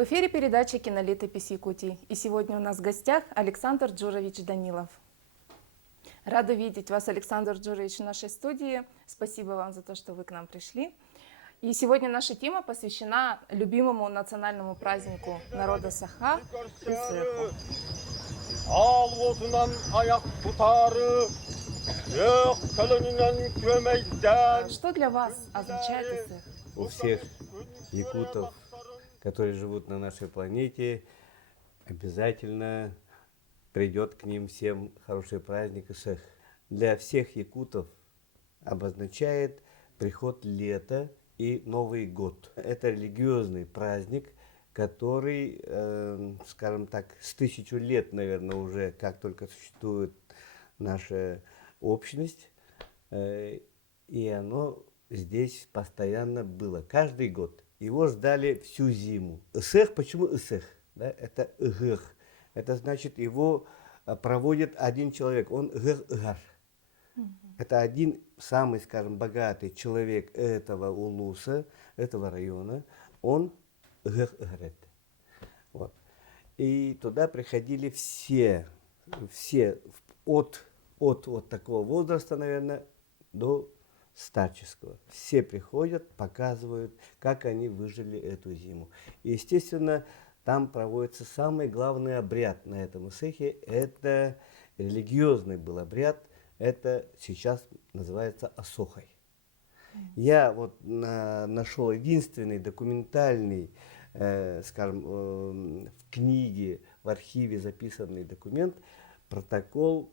В эфире передача «Кинолетопись Якутии». И сегодня у нас в гостях Александр Джурович Данилов. Рада видеть вас, Александр Джурович, в нашей студии. Спасибо вам за то, что вы к нам пришли. И сегодня наша тема посвящена любимому национальному празднику народа Саха – Исэху. Что для вас означает Исэх? У всех якутов, которые живут на нашей планете, обязательно придет к ним всем хороший праздник Исэх. Для всех якутов обозначает приход лета и Новый год. Это религиозный праздник, который, скажем так, с 1000 лет, наверное, уже, как только существует наша общность, и оно здесь постоянно было, каждый год. Его ждали всю зиму. Исэх, почему Исэх? Да, это Игых. Это значит, его проводит один человек, он Игых-Игар. Это один самый, скажем, богатый человек этого улуса, этого района, он Игых-Игар. Вот. И туда приходили все от вот такого возраста, наверное, до старческого. Все приходят, показывают, как они выжили эту зиму. И, естественно, там проводится самый главный обряд на этом Исэхе. Это религиозный был обряд. Это сейчас называется Асохой. Я вот нашел единственный документальный, скажем, в книге, в архиве записанный документ, протокол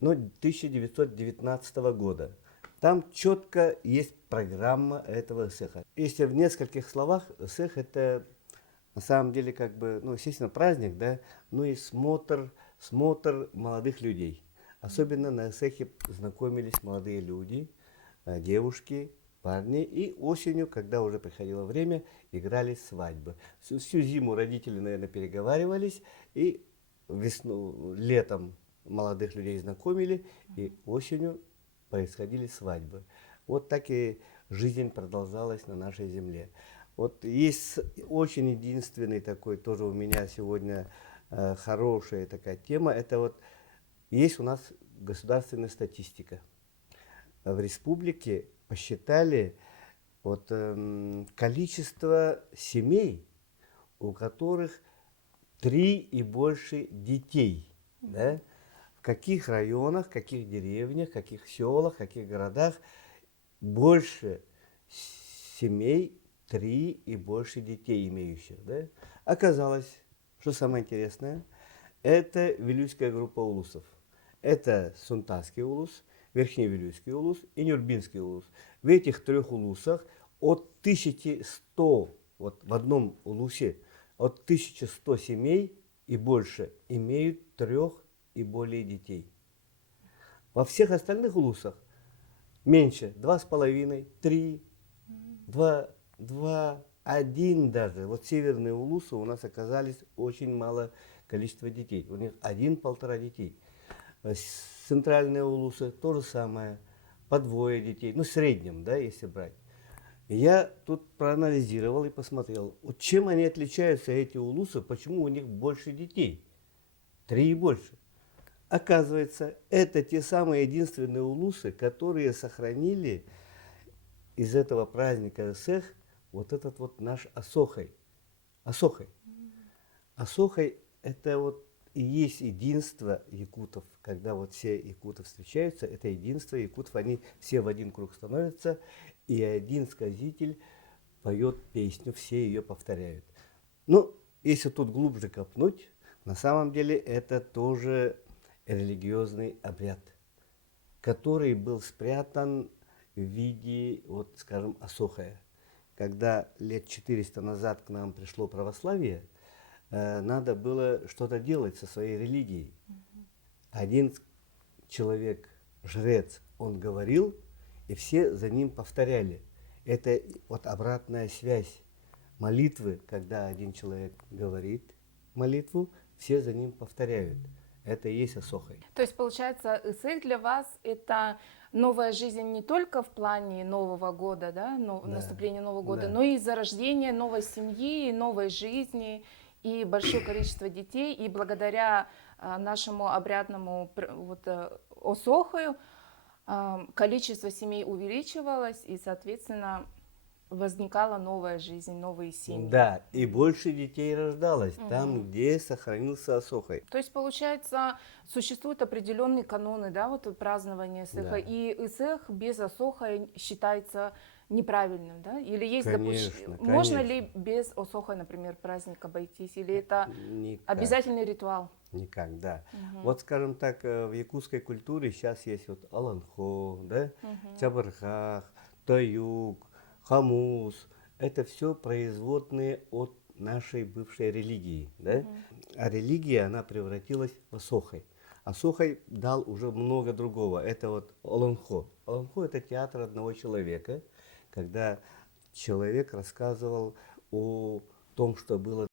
1919 года. Там четко есть программа этого Исэха. Если в нескольких словах, Исэх это на самом деле как бы, естественно, праздник, да, ну и смотр молодых людей. Особенно на Исэхе знакомились молодые люди, девушки, парни. И осенью, когда уже приходило время, играли свадьбы. Всю зиму родители, наверное, переговаривались, и летом молодых людей знакомили, и осенью происходили свадьбы. Вот так и жизнь продолжалась на нашей земле. Вот есть очень единственный такой, тоже у меня сегодня хорошая такая тема, это вот есть у нас государственная статистика. В республике посчитали вот, количество семей, у которых 3 и больше детей. Да? В каких районах, в каких деревнях, в каких селах, в каких городах больше семей 3 и больше детей имеющих. Да? Оказалось, что самое интересное, это Вилюйская группа улусов. Это Сунтасский улус, Верхневилюйский улус и Нюрбинский улус. В этих 3 улусах от 1100, вот в одном улусе, от 1100 семей и больше имеют 3 и более детей. Во всех остальных улусах меньше, 2,5, 3, 2, 1 даже. Вот северные улусы у нас оказались очень мало количества детей. У них 1-1,5 детей. Центральные улусы то же самое, по 2 детей, в среднем, да, если брать. Я тут проанализировал и посмотрел, вот чем они отличаются, эти улусы, почему у них больше детей, 3 и больше. Оказывается, это те самые единственные улусы, которые сохранили из этого праздника Исэх вот этот вот наш Асохой. Асохой. Асохой это вот и есть единство якутов, когда вот все якуты встречаются, это единство якутов, они все в один круг становятся, и один сказитель поет песню, все ее повторяют. Если тут глубже копнуть, на самом деле это тоже религиозный обряд, который был спрятан в виде, вот скажем, Асохая. Когда лет 400 назад к нам пришло православие, надо было что-то делать со своей религией. Один человек, жрец, он говорил, и все за ним повторяли. Это вот обратная связь молитвы, когда один человек говорит молитву, все за ним повторяют. Это и есть Асохой. То есть, получается, Исых для вас это новая жизнь не только в плане Нового года, да, Да, наступления Нового года, да. но и зарождение новой семьи, новой жизни и большое количество детей. И благодаря нашему обрядному Осохою количество семей увеличивалось, и, соответственно, возникала новая жизнь, новые семьи. Да, и больше детей рождалось там, Мгм. где сохранился Асохой. То есть, получается, существуют определенные каноны, да, вот празднования Исыха, Да. и Исых без Осоха считается неправильным, да? Или есть Конечно, можно конечно. ли без Осоха, например, праздник обойтись, или это Никак. обязательный ритуал? Никак, да. Мгм. Вот, скажем так, в якутской культуре сейчас есть вот Аланхо, да, Мгм. Чабархах, Таюк, Хамус. Это все производные от нашей бывшей религии, да. А религия, она превратилась в Асохой. Асохой дал уже много другого. Это вот Аланхо. Аланхо – это театр одного человека, когда человек рассказывал о том, что было.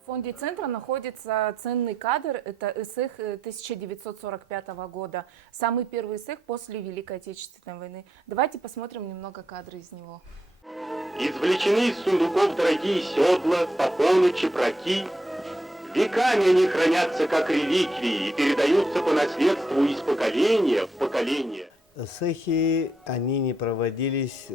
В фонде центра находится ценный кадр, это Исых 1945 года, самый первый Исых после Великой Отечественной войны. Давайте посмотрим немного кадры из него. Извлечены из сундуков дорогие седла, попоны, чепраки. Веками они хранятся как реликвии и передаются по наследству из поколения в поколение. Сехи, они не проводились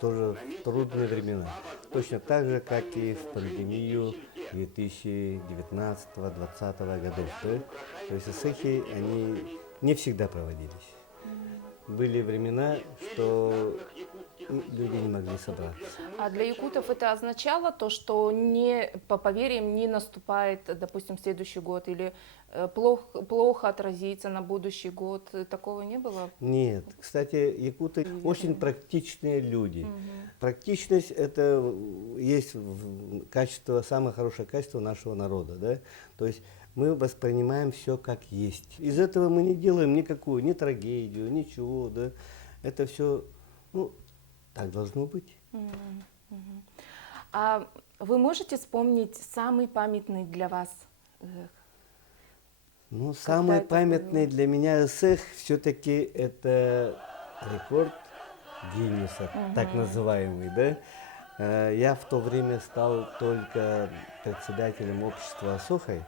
тоже в трудные времена. Точно так же, как и в пандемию 2019-2020 годов. Да? То есть сехи, они не всегда проводились. Были времена, что люди не могли собраться. А для якутов это означало то, что не, по поверьям не наступает, допустим, следующий год или плохо отразится на будущий год? Такого не было? Нет, кстати, якуты очень практичные люди. Практичность – это есть качество, самое хорошее качество нашего народа, да? То есть мы воспринимаем все как есть. Из этого мы не делаем никакую, ни трагедию, ничего, да? Это все, ну, так должно быть. А вы можете вспомнить самый памятный для вас? Ну, самый это памятный было? для меня эсэх все-таки это рекорд Гиннеса, так называемый, да? Я в то время стал только председателем общества Асохой,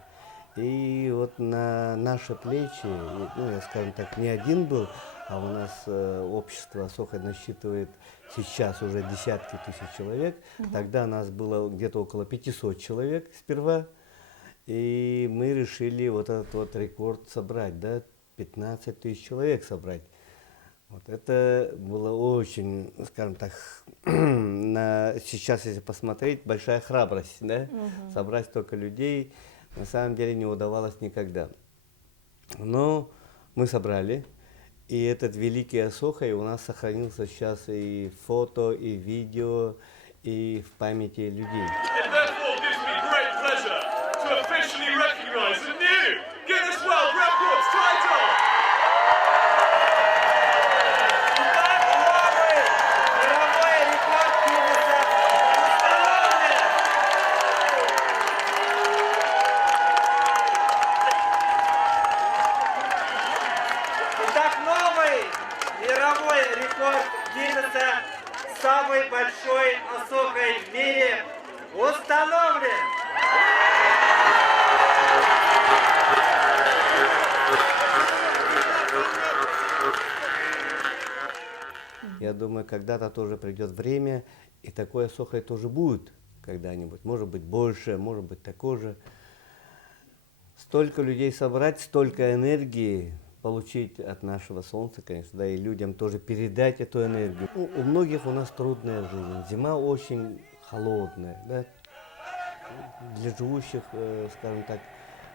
и вот на наши плечи, ну, я, скажем так, не один был, а у нас общество Асохой насчитывает сейчас уже десятки тысяч человек. Тогда нас было где-то около 500 человек сперва. И мы решили вот этот вот рекорд собрать, да, 15 тысяч человек собрать. Вот это было очень, скажем так, сейчас, если посмотреть, большая храбрость, да, собрать столько людей, на самом деле не удавалось никогда. Но мы собрали, и этот великий Асохой у нас сохранился сейчас и фото, и видео, и в памяти людей. It therefore gives me great pleasure to officially recognise the new Guinness World Records title. Мировой рекорд Гиннесса установлен! Итак, новый мировой рекорд Гиннесса, самый большой Асохой в мире, установлен! Я думаю, когда-то тоже придет время, и такое Асохой тоже будет когда-нибудь. Может быть больше, может быть такое же. Столько людей собрать, столько энергии получить от нашего солнца, конечно, да, и людям тоже передать эту энергию. Ну, у многих у нас трудная жизнь, зима очень холодная, да. Для живущих, скажем так,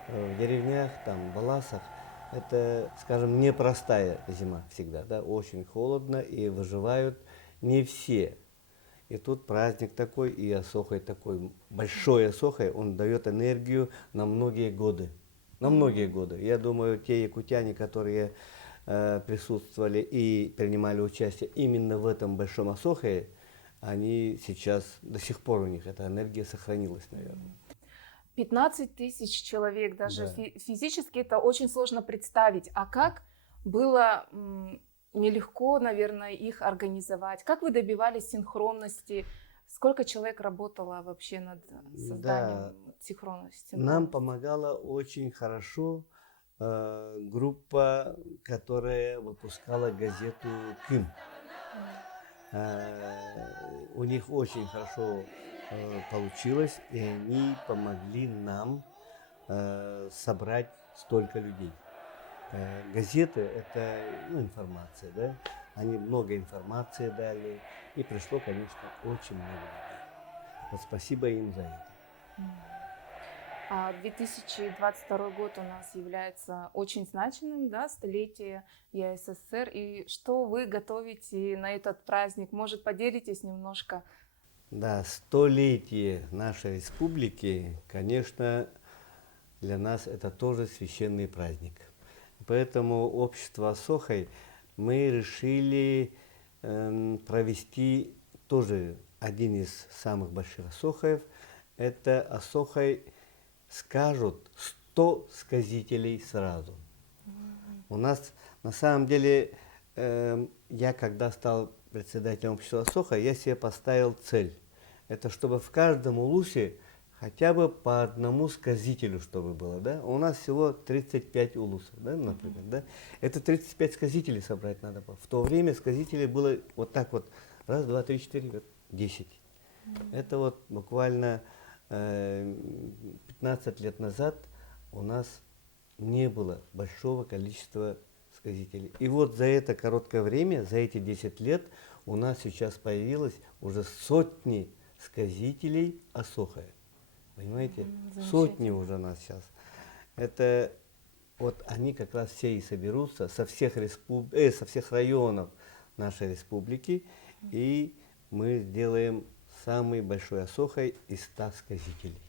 в деревнях, там, в Баласах, это, скажем, непростая зима всегда, да, очень холодно, и выживают не все. И тут праздник такой, и Асохой такой, большой Асохой, он дает энергию на многие годы. на многие годы. Я думаю, те якутяне, которые присутствовали и принимали участие именно в этом большом Асохе, они сейчас, до сих пор у них эта энергия сохранилась, наверное. 15 тысяч человек, даже Да. физически это очень сложно представить. А как было нелегко, наверное, их организовать? Как вы добивались синхронности? Сколько человек работало вообще над созданием синхронности? Нам помогала очень хорошо группа, которая выпускала газету «Кым». У них очень хорошо получилось, и они помогли нам собрать столько людей. Газеты – это информация, да? Они много информации дали, и пришло, конечно, очень много людей. Вот спасибо им за это. 2022 год у нас является очень значимым, да, столетие ЕССР. И что вы готовите на этот праздник? Может, поделитесь немножко? Да, столетие нашей республики, конечно, для нас это тоже священный праздник. Поэтому общество Асохой мы решили провести тоже один из самых больших Асохаев. Это Асохой скажут 100 сказителей сразу. У нас на самом деле, я когда стал председателем общества Асоха, я себе поставил цель. Это чтобы в каждом улусе хотя бы по одному сказителю, чтобы было. Да? У нас всего 35 улусов, да, например. Да? Это 35 сказителей собрать надо было. В то время сказителей было вот так вот. Раз, два, три, четыре, вот, 10. Это вот буквально 15 лет назад у нас не было большого количества сказителей. И вот за это короткое время, за эти 10 лет, у нас сейчас появилось уже сотни сказителей Асохая. Понимаете? Сотни уже у нас сейчас. Это вот они как раз все и соберутся со всех районов нашей республики, и мы сделаем самый большой Асохай из 100 сказителей.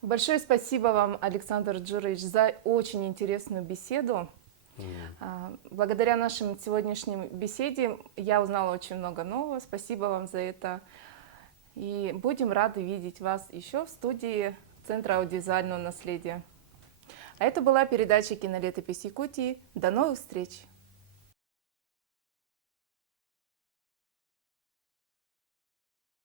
Большое спасибо вам, Александр Джурович, за очень интересную беседу. Благодаря нашим сегодняшним беседе я узнала очень много нового. Спасибо вам за это. И будем рады видеть вас еще в студии Центра аудиовизуального наследия. А это была передача «Кинолетопись Якутии». До новых встреч!